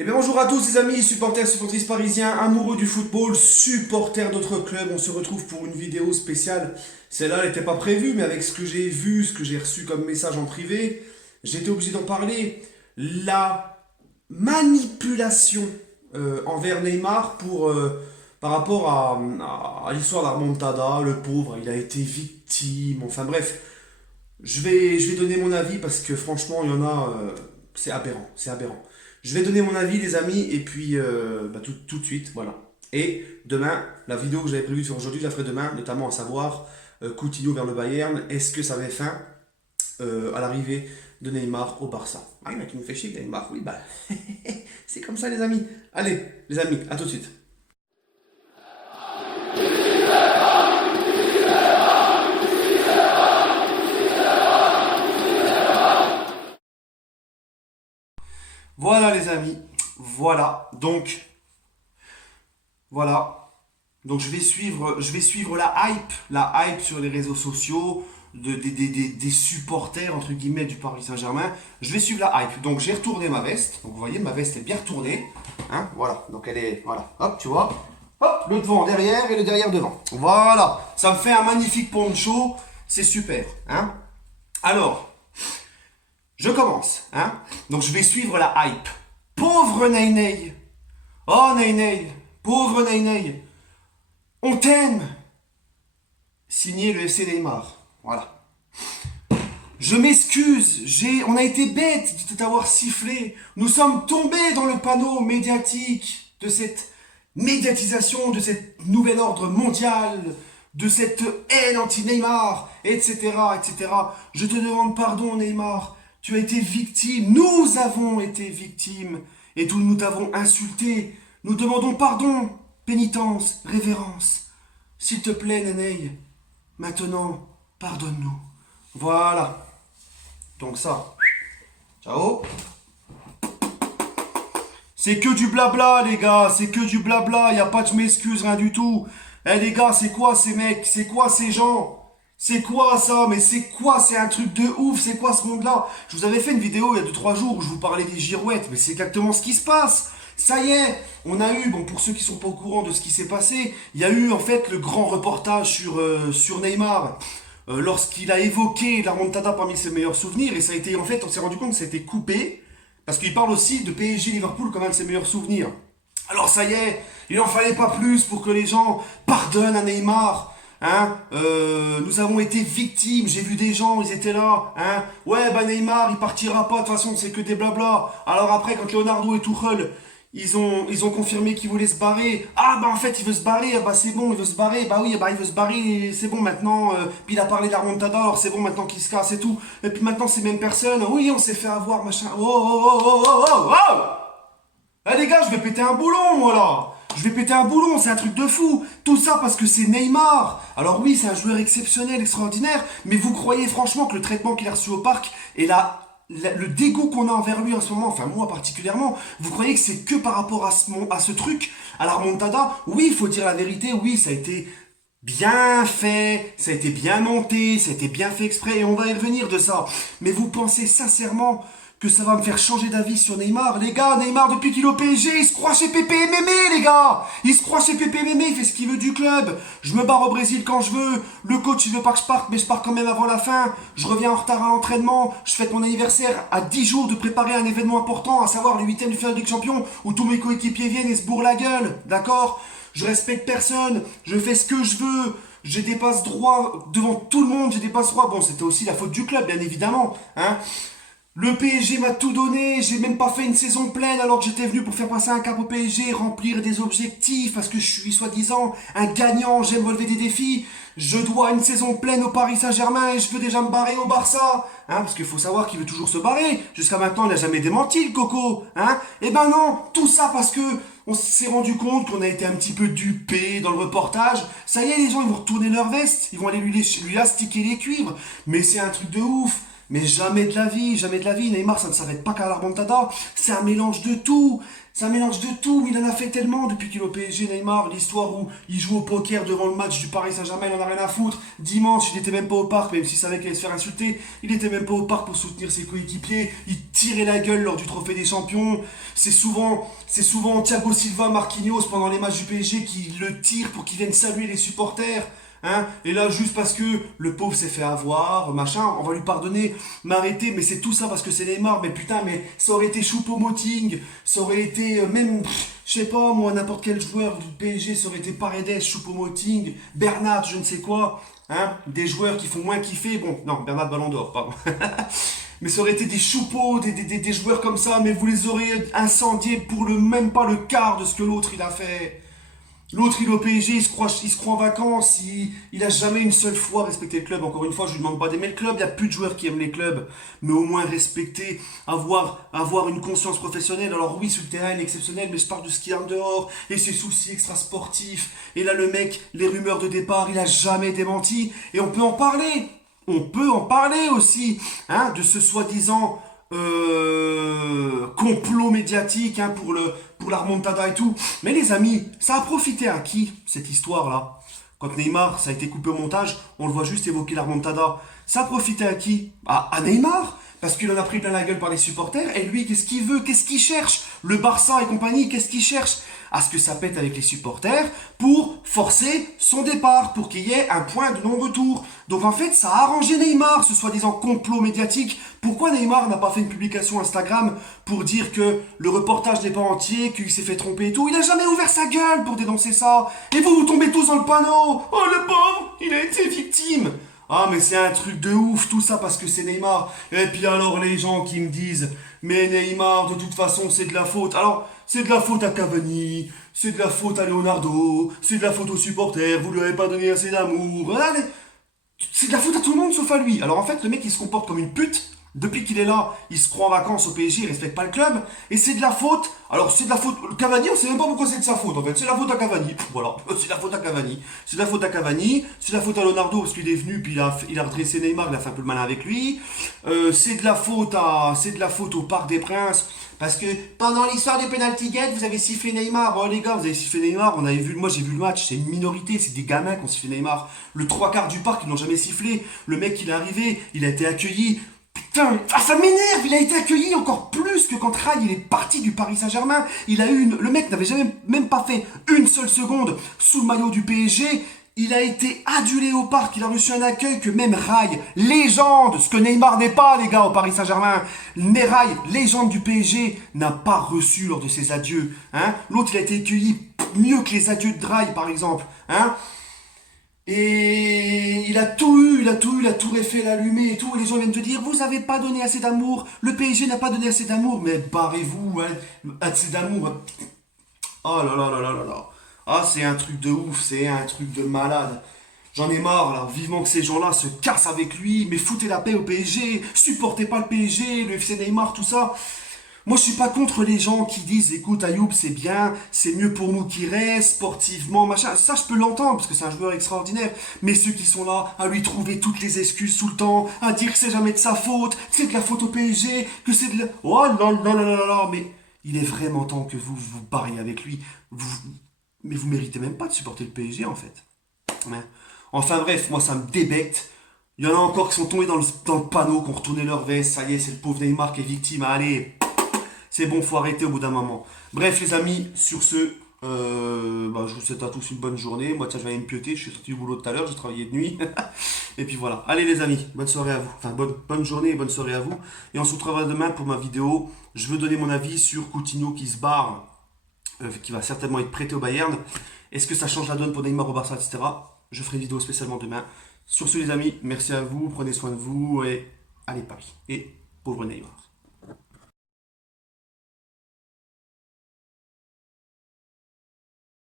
Eh bien bonjour à tous les amis, supporters, supportrices parisiens, amoureux du football, supporters d'autres clubs. On se retrouve pour une vidéo spéciale. Celle-là, elle n'était pas prévue, mais avec ce que j'ai vu, ce que j'ai reçu comme message en privé, j'étais obligé d'en parler. La manipulation envers Neymar par rapport à l'histoire d'Armontada, le pauvre, il a été victime. Enfin bref, je vais donner mon avis parce que franchement, il y en a, c'est aberrant, c'est aberrant. Je vais donner mon avis, les amis, et puis tout de suite, voilà. Et demain, la vidéo que j'avais prévue sur aujourd'hui, je la ferai demain, notamment à savoir Coutinho vers le Bayern. Est-ce que ça avait fin à l'arrivée de Neymar au Barça? Ah, il y en a qui nous fait chier, Neymar, oui, bah, c'est comme ça, les amis. Allez, les amis, à tout de suite. Voilà, les amis, voilà. Voilà. Donc je vais suivre la hype sur les réseaux sociaux, des supporters entre guillemets du Paris Saint-Germain. Je vais suivre la hype. Donc j'ai retourné ma veste. Donc vous voyez, ma veste est bien retournée. Hein, voilà. Donc elle est. Voilà. Hop, tu vois. Hop, le devant derrière et le derrière devant. Voilà. Ça me fait un magnifique poncho. C'est super. Hein. Alors, je commence. Hein. Donc je vais suivre la hype. Pauvre Ney. Oh Ney. Pauvre Ney. On t'aime. Signé le FC Neymar. Voilà. Je m'excuse, on a été bête de t'avoir sifflé. Nous sommes tombés dans le panneau médiatique de cette médiatisation, de cet nouvel ordre mondial, de cette haine anti-Neymar, etc., etc. Je te demande pardon, Neymar. Tu as été victime. Nous avons été victimes. Et nous t'avons insulté. Nous demandons pardon, pénitence, révérence. S'il te plaît, Nenei, maintenant, pardonne-nous. Voilà. Donc ça. Ciao. C'est que du blabla, les gars. C'est que du blabla. Y a pas de m'excuse, rien du tout. Eh, les gars, c'est quoi ces mecs? C'est quoi ces gens? C'est quoi ça? Mais c'est quoi? C'est un truc de ouf. C'est quoi ce monde-là? Je vous avais fait une vidéo il y a 2-3 jours où je vous parlais des girouettes. Mais c'est exactement ce qui se passe. Ça y est, on a eu, bon pour ceux qui sont pas au courant de ce qui s'est passé, il y a eu en fait le grand reportage sur Neymar lorsqu'il a évoqué la remontada parmi ses meilleurs souvenirs et ça a été en fait on s'est rendu compte que ça a été coupé parce qu'il parle aussi de PSG Liverpool comme un de ses meilleurs souvenirs. Alors ça y est, il en fallait pas plus pour que les gens pardonnent à Neymar. Hein, nous avons été victimes, j'ai vu des gens, ils étaient là, hein, ouais bah Neymar il partira pas, de toute façon c'est que des blabla. Alors après quand Leonardo et Tuchel ils ont confirmé qu'il voulait se barrer. Ah bah en fait il veut se barrer, ah bah c'est bon, il veut se barrer, bah oui, bah il veut se barrer, c'est bon maintenant, puis il a parlé de la remontada, alors c'est bon maintenant qu'il se casse et tout. Et puis maintenant ces mêmes personnes, oui on s'est fait avoir, machin. Oh oh oh oh oh oh oh. Eh les gars, je vais péter un boulon moi là. Je vais péter un boulon, c'est un truc de fou. Tout ça parce que c'est Neymar. Alors oui, c'est un joueur exceptionnel, extraordinaire, mais vous croyez franchement que le traitement qu'il a reçu au parc et le dégoût qu'on a envers lui en ce moment, enfin moi particulièrement, vous croyez que c'est que par rapport à ce truc, à la remontada? Oui, il faut dire la vérité, oui, ça a été bien fait, ça a été bien monté, ça a été bien fait exprès, et on va y revenir de ça. Mais vous pensez sincèrement que ça va me faire changer d'avis sur Neymar? Les gars, Neymar, depuis qu'il est au PSG, il se croit chez Pépé et Mémé, les gars. Il se croit chez Pépé et Mémé, il fait ce qu'il veut du club. Je me barre au Brésil quand je veux. Le coach, il veut pas que je parte, mais je pars quand même avant la fin. Je reviens en retard à l'entraînement. Je fête mon anniversaire à 10 jours de préparer un événement important, à savoir le 8e de finale de Ligue des Champions, où tous mes coéquipiers viennent et se bourrent la gueule. D'accord? Je respecte personne. Je fais ce que je veux. Je dépasse droit devant tout le monde. Je dépasse droit. Bon, c'était aussi la faute du club, bien évidemment. Hein? Le PSG m'a tout donné, j'ai même pas fait une saison pleine alors que j'étais venu pour faire passer un cap au PSG, remplir des objectifs parce que je suis soi-disant un gagnant, j'aime relever des défis. Je dois une saison pleine au Paris Saint-Germain et je veux déjà me barrer au Barça. Hein, parce qu'il faut savoir qu'il veut toujours se barrer. Jusqu'à maintenant, il n'a jamais démenti le coco. Hein. Eh ben non, tout ça parce que on s'est rendu compte qu'on a été un petit peu dupé dans le reportage. Ça y est, les gens, ils vont retourner leur veste, ils vont aller lui astiquer les cuivres. Mais c'est un truc de ouf. Mais jamais de la vie. Neymar, ça ne s'arrête pas qu'à la remontada. C'est un mélange de tout. C'est un mélange de tout. Il en a fait tellement depuis qu'il est au PSG, Neymar. L'histoire où il joue au poker devant le match du Paris Saint-Germain, il en a rien à foutre. Dimanche, il était même pas au parc, même s'il savait qu'il allait se faire insulter. Il était même pas au parc pour soutenir ses coéquipiers. Il tirait la gueule lors du Trophée des Champions. C'est souvent Thiago Silva, Marquinhos pendant les matchs du PSG qui le tirent pour qu'il vienne saluer les supporters. Hein, et là, juste parce que le pauvre s'est fait avoir, machin, on va lui pardonner, m'arrêter, mais c'est tout ça parce que c'est Neymar, mais putain, mais ça aurait été Choupo-Moting, ça aurait été même, je sais pas, moi, n'importe quel joueur du PSG, ça aurait été Paredes, Choupo-Moting, Bernat, je ne sais quoi, hein, des joueurs qui font moins kiffer, bon, non, Bernat Ballon d'Or, pardon. Mais ça aurait été des Choupo, des joueurs comme ça, mais vous les auriez incendiés pour même pas le quart de ce que l'autre il a fait. L'autre, il est au PSG, il se croit en vacances, il a jamais une seule fois respecté le club. Encore une fois, je lui demande pas d'aimer le club, il y a plus de joueurs qui aiment les clubs, mais au moins respecter, avoir une conscience professionnelle. Alors oui, sur le terrain, il est exceptionnel, mais je parle de ce qu'il y a en dehors, et ses soucis extrasportifs. Et là, le mec, les rumeurs de départ, il a jamais démenti, et on peut en parler. On peut en parler aussi, hein, de ce soi-disant complot médiatique, hein, pour la remontada et tout. Mais les amis, ça a profité à qui, cette histoire-là? Quand Neymar, ça a été coupé au montage, on le voit juste évoquer la remontada. Ça a profité à qui? À Neymar, parce qu'il en a pris plein la gueule par les supporters. Et lui, qu'est-ce qu'il veut? Qu'est-ce qu'il cherche? Le Barça et compagnie, qu'est-ce qu'il cherche? À ce que ça pète avec les supporters pour forcer son départ, pour qu'il y ait un point de non-retour. Donc en fait, ça a arrangé Neymar, ce soi-disant complot médiatique. Pourquoi Neymar n'a pas fait une publication Instagram pour dire que le reportage n'est pas entier, qu'il s'est fait tromper et tout? Il a jamais ouvert sa gueule pour dénoncer ça. Et vous tombez tous dans le panneau. Oh le pauvre, il a été victime. Ah mais c'est un truc de ouf, tout ça parce que c'est Neymar. Et puis alors les gens qui me disent, mais Neymar, de toute façon c'est de la faute. Alors, c'est de la faute à Cavani, c'est de la faute à Leonardo, c'est de la faute aux supporters, vous lui avez pas donné assez d'amour. Voilà, c'est de la faute à tout le monde sauf à lui. Alors en fait, le mec il se comporte comme une pute. Depuis qu'il est là, il se croit en vacances au PSG, il respecte pas le club. Et c'est de la faute. Alors c'est de la faute. Cavani, on sait même pas pourquoi c'est de sa faute en fait. C'est la faute à Cavani. Voilà, c'est de la faute à Cavani. C'est de la faute à Cavani. C'est de la faute à Leonardo parce qu'il est venu puis il a redressé Neymar, il a fait un peu le malin avec lui. C'est de la faute au Parc des Princes. Parce que pendant l'histoire des penalty gate, vous avez sifflé Neymar. Oh les gars, vous avez sifflé Neymar. Moi j'ai vu le match. C'est une minorité. C'est des gamins qui ont sifflé Neymar. Le trois quarts du parc ils n'ont jamais sifflé. Le mec il est arrivé, il a été accueilli. Putain, ça m'énerve, il a été accueilli encore plus que quand Rai il est parti du Paris Saint-Germain. Le mec n'avait jamais même pas fait une seule seconde sous le maillot du PSG. Il a été adulé au parc, il a reçu un accueil que même Rai, légende, ce que Neymar n'est pas les gars au Paris Saint-Germain, mais Rai, légende du PSG, n'a pas reçu lors de ses adieux. Hein. L'autre il a été accueilli mieux que les adieux de Rai par exemple. Hein. Et il a tout eu, il a tout refait, l'allumé et tout. Et les gens viennent te dire, vous avez pas donné assez d'amour, le PSG n'a pas donné assez d'amour, mais barrez-vous, hein, assez d'amour. Oh là là là là là là. Ah, c'est un truc de ouf, c'est un truc de malade. J'en ai marre là, vivement que ces gens-là se cassent avec lui, mais foutez la paix au PSG, supportez pas le PSG, le FC Neymar, tout ça. Moi, je suis pas contre les gens qui disent, écoute, Ayoub, c'est bien, c'est mieux pour nous qu'il reste, sportivement, machin. Ça, je peux l'entendre, parce que c'est un joueur extraordinaire. Mais ceux qui sont là, à lui trouver toutes les excuses tout le temps, à dire que c'est jamais de sa faute, que c'est de la faute au PSG, que c'est de la... Oh là là là là là, mais il est vraiment temps que vous vous barriez avec lui. Mais vous méritez même pas de supporter le PSG, en fait. Ouais. Enfin bref, moi, ça me débecte. Il y en a encore qui sont tombés dans le panneau, qui ont retourné leur veste. Ça y est, c'est le pauvre Neymar qui est victime. Allez, c'est bon, faut arrêter au bout d'un moment. Bref, les amis, sur ce, je vous souhaite à tous une bonne journée. Moi, tiens, je vais aller me pioter. Je suis sorti du boulot tout à l'heure, j'ai travaillé de nuit. Et puis voilà. Allez, les amis, bonne soirée à vous. Enfin, bonne journée et bonne soirée à vous. Et on se retrouvera demain pour ma vidéo. Je veux donner mon avis sur Coutinho qui se barre, qui va certainement être prêté au Bayern. Est-ce que ça change la donne pour Neymar au Barça, etc. Je ferai une vidéo spécialement demain. Sur ce, les amis, merci à vous. Prenez soin de vous et allez Paris. Et pauvre Neymar.